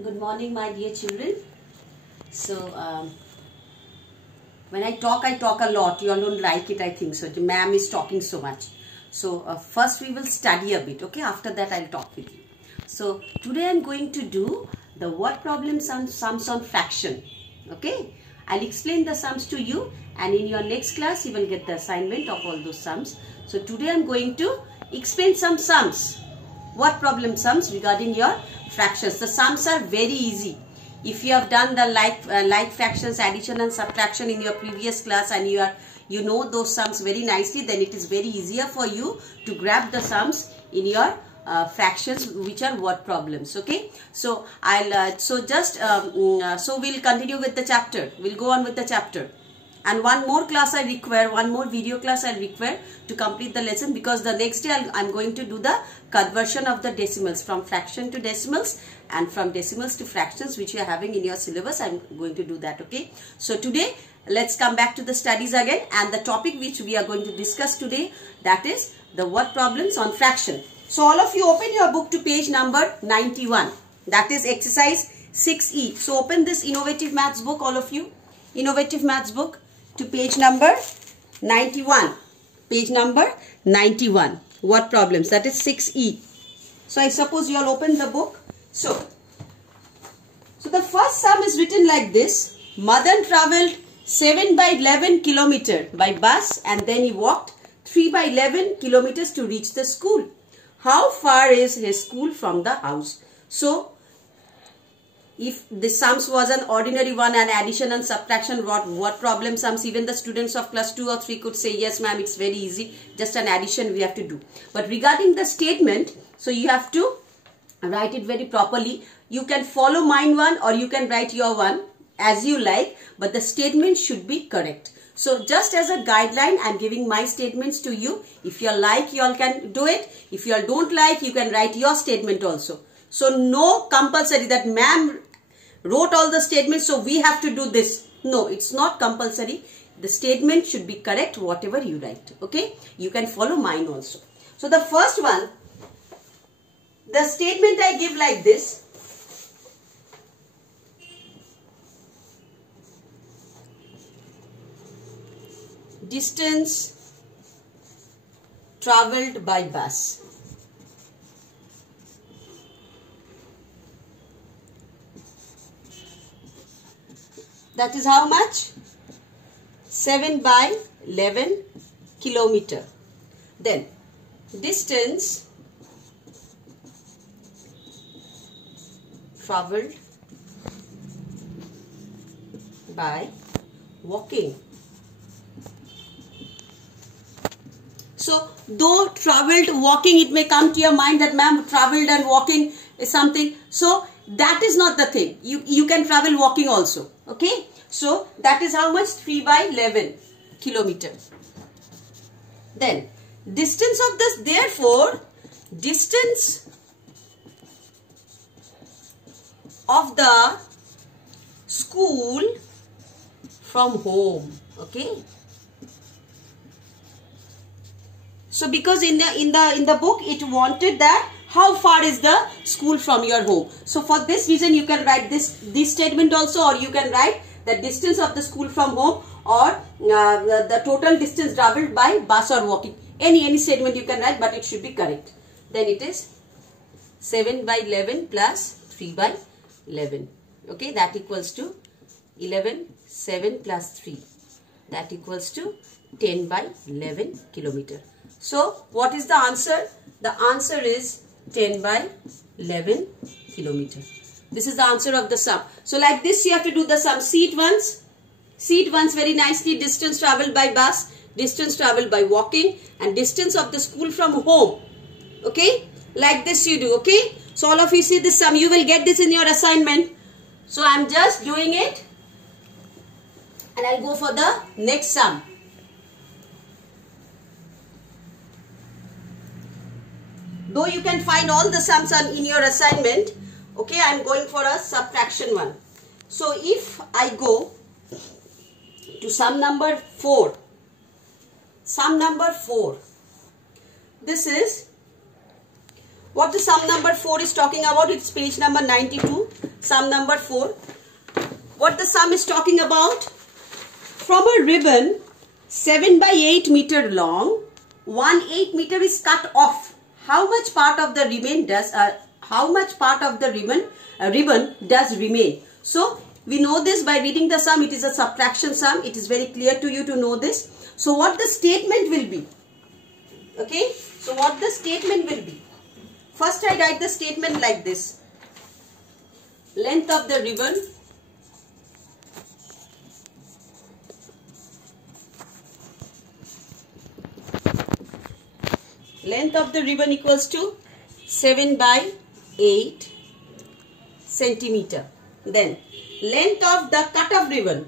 Good morning, my dear children. So, when I talk a lot. You all don't like it, I think so. The ma'am is talking so much. So, first we will study a bit, okay? After that, I'll talk with you. So, today I'm going to do the word problems and sums on fraction, okay? I'll explain the sums to you, and in your next class, you will get the assignment of all those sums. So, today I'm going to explain some sums. Word problem sums regarding your fractions. The sums are very easy. If you have done the like fractions, addition and subtraction in your previous class, and you know those sums very nicely, then it is very easier for you to grab the sums in your fractions, which are word problems. Okay, so so we'll continue with the chapter. We'll go on with the chapter. And one more class I require, one more video class I require to complete the lesson, because the next day I'm going to do the conversion of the decimals from fraction to decimals and from decimals to fractions, which you are having in your syllabus. I'm going to do that, okay? So today, let's come back to the studies again, and the topic which we are going to discuss today, that is the word problems on fraction. So all of you open your book to page number 91. That is exercise 6E. So open this innovative maths book, all of you. Innovative maths book to page number 91. Page number 91. Word problems. That is 6E. So I suppose you all open the book. So the first sum is written like this. Madan travelled 7 by 11 kilometers by bus, and then he walked 3 by 11 kilometers to reach the school. How far is his school from the house? So if the sums was an ordinary one, and addition and subtraction word problem sums, even the students of class 2 or 3 could say, yes ma'am, it's very easy, just an addition we have to do. But regarding the statement, so you have to write it very properly. You can follow mine one, or you can write your one as you like, but the statement should be correct. So just as a guideline, I'm giving my statements to you. If you like, you all can do it. If you all don't like, you can write your statement also. So no compulsory that ma'am wrote all the statements, so we have to do this. No, it's not compulsory. The statement should be correct, whatever you write. Okay, you can follow mine also. So the first one, the statement I give like this. Distance travelled by bus. That is how much? 7 by 11 kilometer. Then distance travelled by walking. So though travelled, walking, it may come to your mind that ma'am, travelled and walking is something. So that is not the thing. You can travel walking also. Okay. So that is how much? 3 by 11 kilometer. Then distance of this, therefore distance of the school from home. Okay. So because in the book it wanted that how far is the school from your home. So for this reason you can write this statement also, or you can write the distance of the school from home, or the total distance travelled by bus or walking. Any statement you can write, but it should be correct. Then it is 7 by 11 plus 3 by 11. Okay, that equals to 11, 7 plus 3. That equals to 10 by 11 kilometer. So what is the answer? The answer is 10 by 11 kilometer. This is the answer of the sum. So like this you have to do the sum. See it once. See it once very nicely. Distance travelled by bus, distance travelled by walking, and distance of the school from home. Okay. Like this you do. Okay. So all of you see this sum. You will get this in your assignment. So I am just doing it. And I'll go for the next sum. Though you can find all the sums in your assignment, okay, I am going for a subtraction one. So if I go to sum number 4, sum number 4, this is What the sum number 4 is talking about? It's page number 92. Sum number 4. What the sum is talking about? From a ribbon 7 by 8 meter long, 1/8 meter is cut off. How much part of the ribbon does ribbon does remain? So we know this by reading the sum. It is a subtraction sum. It is very clear to you to know this. So what the statement will be? Okay. So what the statement will be? First I write the statement like this. Length of the ribbon equals to 7 by 8 centimeter. Then length of the cut of ribbon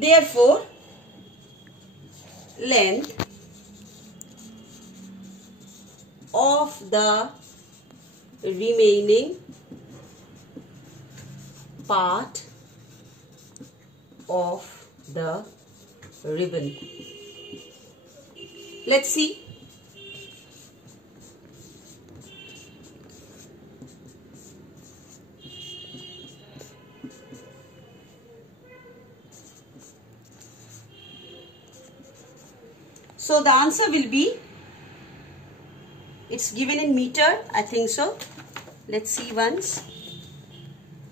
therefore length of the remaining part of the ribbon. Let's see. So the answer will be, it's given in meter, I think so. Let's see once.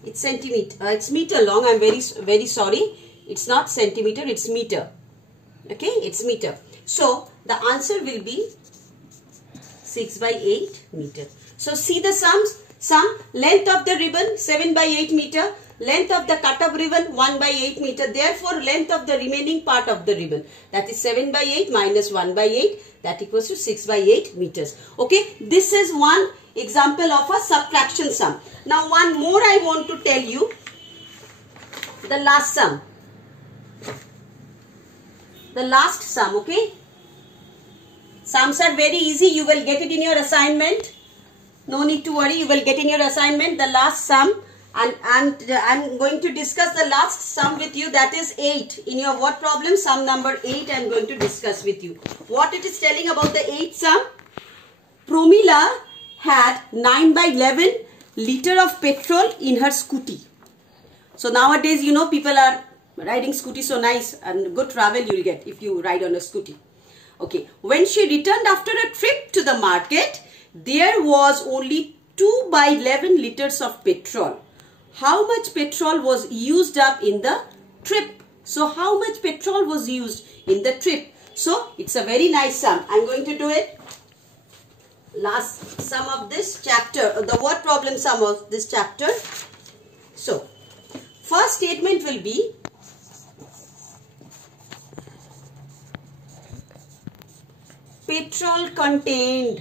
It's centimeter. It's meter long. I'm very sorry. It's not centimeter. It's meter. Okay, it's meter. So the answer will be 6 by 8 meter. So see the sums. Sum, length of the ribbon 7 by 8 meter. Length of the cut of ribbon 1 by 8 meter. Therefore, length of the remaining part of the ribbon, that is 7 by 8 minus 1 by 8, that equals to 6 by 8 meters. Okay, this is one example of a subtraction sum. Now one more I want to tell you. The last sum. The last sum, okay. Sums are very easy. You will get it in your assignment. No need to worry. You will get in your assignment the last sum. And I'm going to discuss the last sum with you, that is 8. In your what problem? Sum number 8 I'm going to discuss with you. What it is telling about the 8th sum? Promila had 9 by 11 liter of petrol in her scooty. So nowadays, you know, people are riding scooty so nice, and good travel you will get if you ride on a scooty. Okay. When she returned after a trip to the market, there was only 2 by 11 liters of petrol. How much petrol was used up in the trip? So how much petrol was used in the trip? So it's a very nice sum. I'm going to do it. Last sum of this chapter, the word problem sum of this chapter. So first statement will be, petrol contained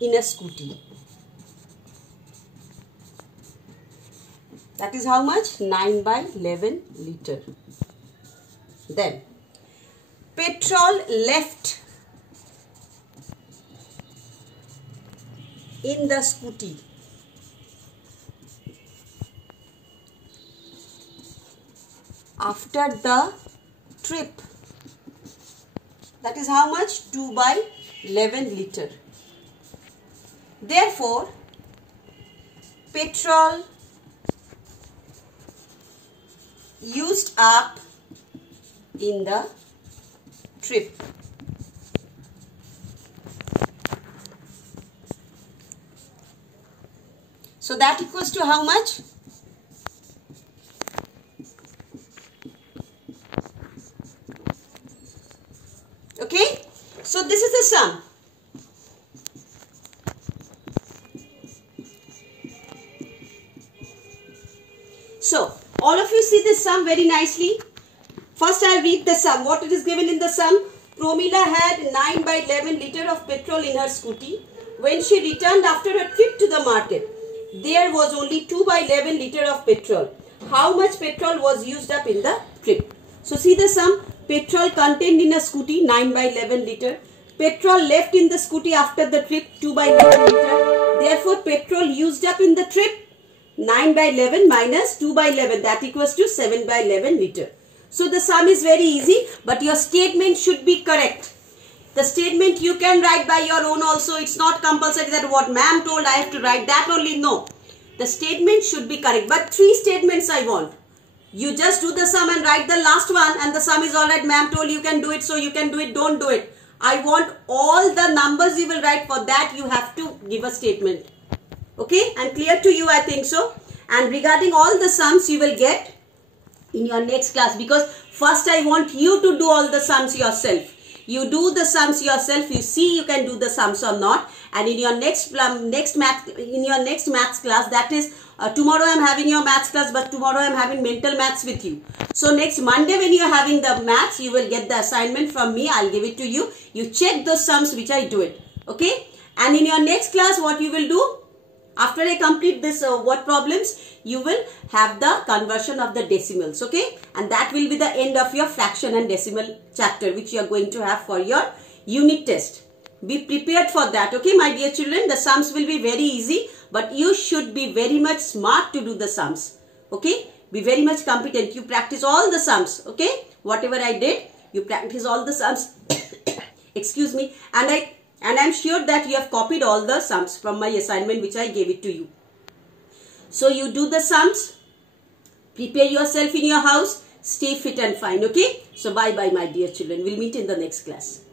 in a scooty. That is how much? 9 by 11 liter. Then, petrol left in the scooty. After the trip. That is how much? 2 by 11 liter. Therefore, petrol used up in the trip. So that equals to how much? Okay. So this is the sum. So all of you see this sum very nicely. First I'll read the sum. What it is given in the sum? Promila had 9 by 11 liter of petrol in her scooty. When she returned after a trip to the market, there was only 2 by 11 liter of petrol. How much petrol was used up in the trip? So see the sum. Petrol contained in a scooty 9 by 11 liter. Petrol left in the scooty after the trip 2 by 11 liter. Therefore, petrol used up in the trip 9 by 11 minus 2 by 11, that equals to 7 by 11 liter. So the sum is very easy, but your statement should be correct. The statement you can write by your own also. It's not compulsory that what ma'am told I have to write that only. No. The statement should be correct. But 3 statements I want. You just do the sum and write the last one, and the sum is alright. Ma'am told you can do it, so you can do it. Don't do it. I want all the numbers you will write. For that you have to give a statement. Okay, I'm clear to you, I think so. And regarding all the sums you will get in your next class, because first I want you to do all the sums yourself. You do the sums yourself. You see you can do the sums or not. And in your next maths class, that is tomorrow I am having your maths class, but tomorrow I am having mental maths with you. So next Monday when you are having the maths, you will get the assignment from me. I'll give it to you. You check those sums which I do it. Okay. And in your next class, what you will do? After I complete this word problems, you will have the conversion of the decimals, okay? And that will be the end of your fraction and decimal chapter, which you are going to have for your unit test. Be prepared for that, okay, my dear children? The sums will be very easy, but you should be very much smart to do the sums, okay? Be very much competent. You practice all the sums, okay? Whatever I did, you practice all the sums. Excuse me. And I'm sure that you have copied all the sums from my assignment which I gave it to you. So you do the sums, prepare yourself in your house, stay fit and fine, okay? So bye bye my dear children. We'll meet in the next class.